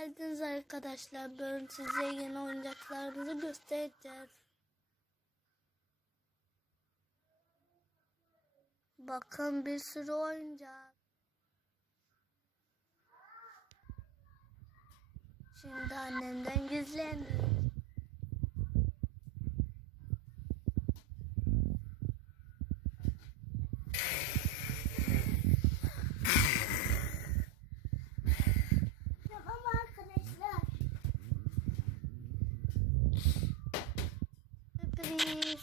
geldiniz arkadaşlar. Ben size yeni oyuncaklarımızı göstereceğiz. Bakın bir sürü oyuncak. Şimdi annemden gizlendim. Tamam arkadaşlar. Sürpriz.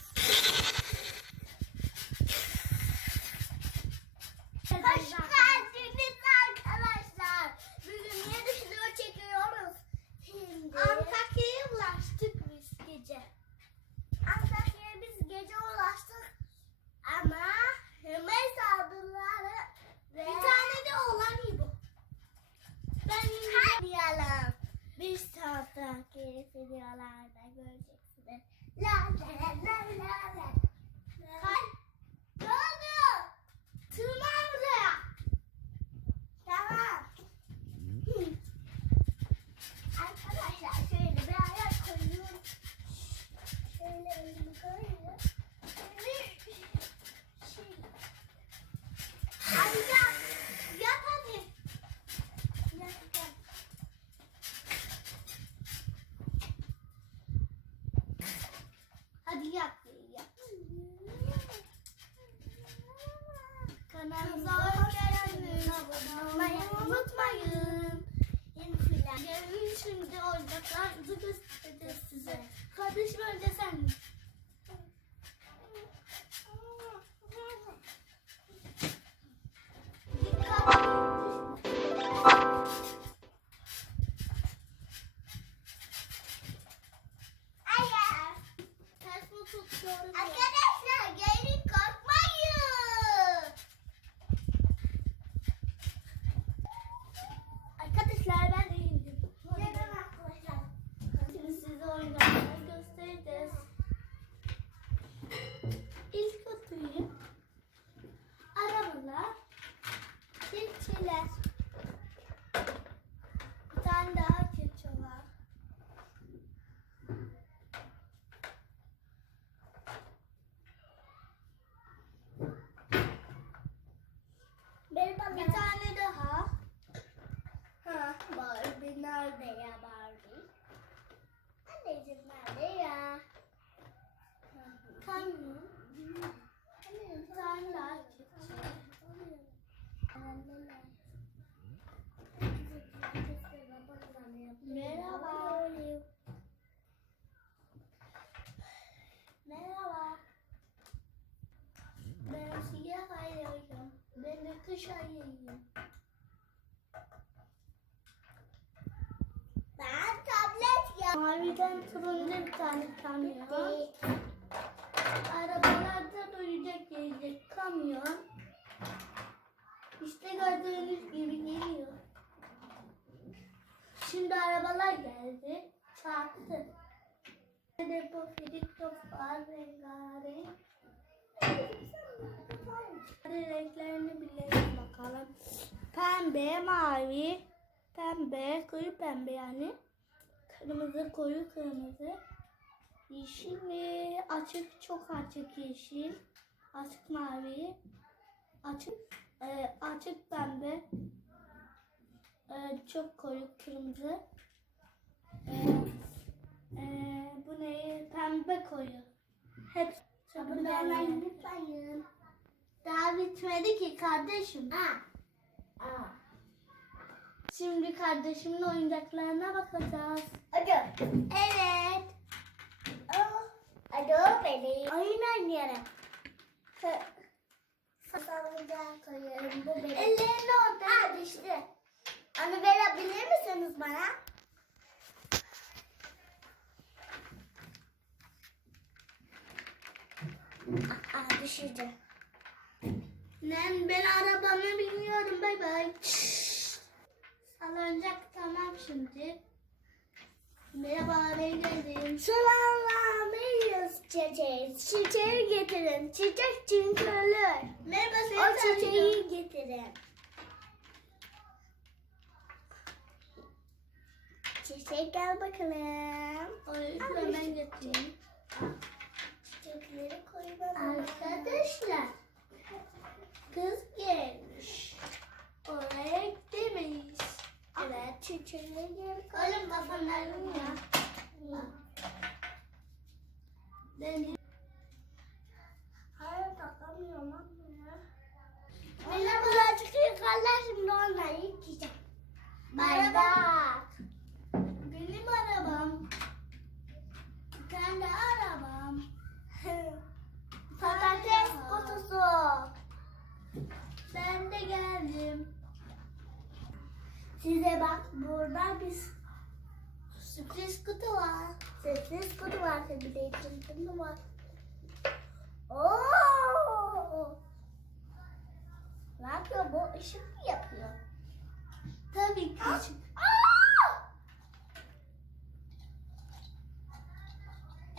Hoş geldiniz arkadaşlar. Bugün yeni video çekiyoruz. Şimdi Antakya'ya ulaştık biz gece. Antakya'ya biz gece ulaştık. Ama hemen saldırıları ve... Bir tane de olan İbo. Ben Hadi Bir sonraki videolarda göreceksiniz. La la la la la. Arkadaşlar gelin korkmayın. Arkadaşlar ben de indim. Neden arkadaşlar? Şimdi size oyuncakları göstereceğiz. İlk atayım. Arabalar, keçiler. Bir tane daha keçi var. Merhaba. Bir tane daha. Ha, Barbie nerede ya Barbie? Anneciğim nerede ya? Merhaba. Merhaba. Ben siyah ayıyım. Ben de kış ayıyım. Ben tablet ya. Maviden turuncu bir tane kamyon. Arabalarda duyacak gelecek kamyon. İşte gördüğünüz gibi geliyor. Şimdi arabalar geldi. Çarptı. Depo filik top var rengarenk. Hadi renklerini bilelim bakalım. Pembe, mavi, pembe, koyu pembe yani. Kırmızı, koyu kırmızı. Yeşil ve açık, çok açık yeşil. Açık mavi. Açık, e, açık pembe. e, çok koyu kırmızı. E, e, bu ne? Pembe koyu. Hep olmayı unutmayın. Daha bitmedi ki kardeşim. Ha. Aa. Şimdi kardeşimin oyuncaklarına bakacağız. Hadi. Evet. Oh. Hadi o beni. Oynayalım. Salıncağa koyuyorum. Bu benim. Ellerini orada. Ha düştü. Onu verebilir misiniz bana? Aa düşürdü. Ben, ben arabamı bilmiyorum. Bay bay. Salıncak tamam şimdi. Merhaba ben geldim. Sulanlamıyoruz çiçeği. Çiçeği getirin. Çiçek çünkü ölür. Merhaba O seni tanıyorum. çiçeği getirin. Çiçek gel bakalım. Ay hemen getireyim. Çiçekleri koy bana. Arkadaşlar kız gelmiş. Oraya gidemeyiz. Evet çiçekleri gel. Oğlum kafanlarım ya. Deniz. Hayır takamıyorum anne. Anne, birazcık yukarılar şimdi onları yıkayacağım. Bardak. Benim arabam. Kendi arabam. Patates kutusu. Ben de geldim. Size bak burada bir Sürpriz kutu var. sessiz kutu var. Bir de içinde var. Oo! Ne yapıyor bu? Işık mı yapıyor? Tabii küçük. Aa!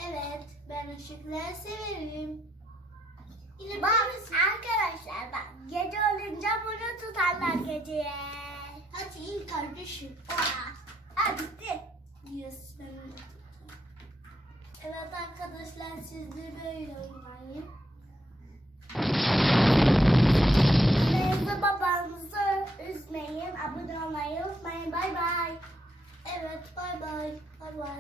Evet, ben ışıkları severim. Yine Bak arkadaşlar bak gece olunca bunu tutarlar geceye. Hadi in kardeşim. Aa, bitti. De. Evet arkadaşlar siz de böyle oynayın. Annenizi babanızı üzmeyin. Abone olmayı unutmayın. Bay bay. Evet bay bay. Bay bay.